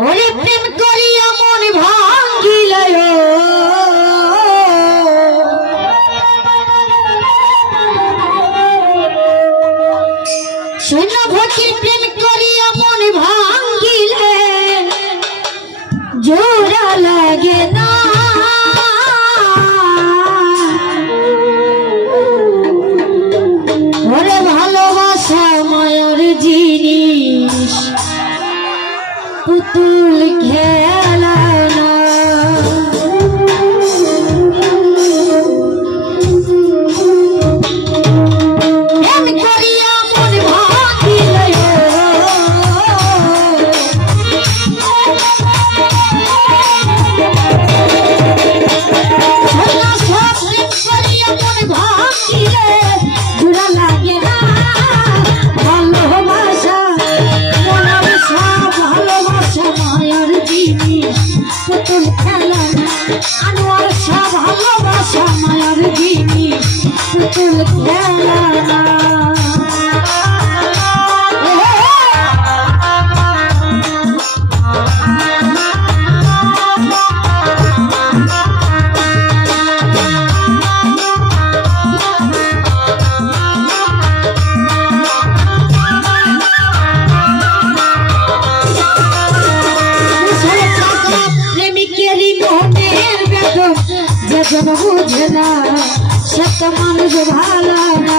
ஒளிப்பி পুতুল খেলা যেন বুঝে না মানুষ ভালো না।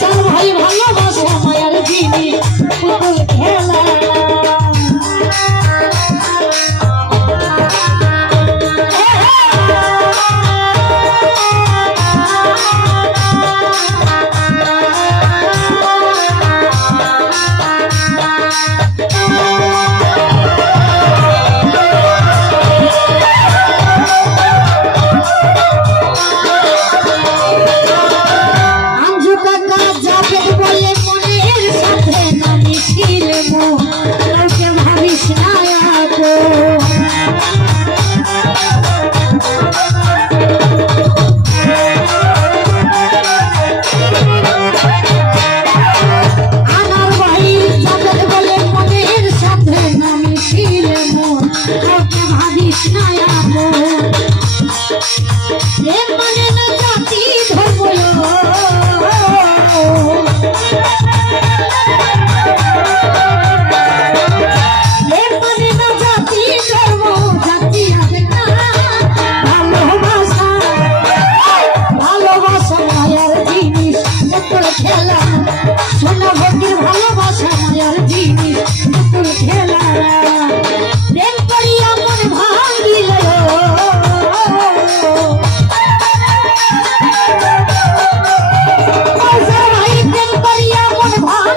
জিনিস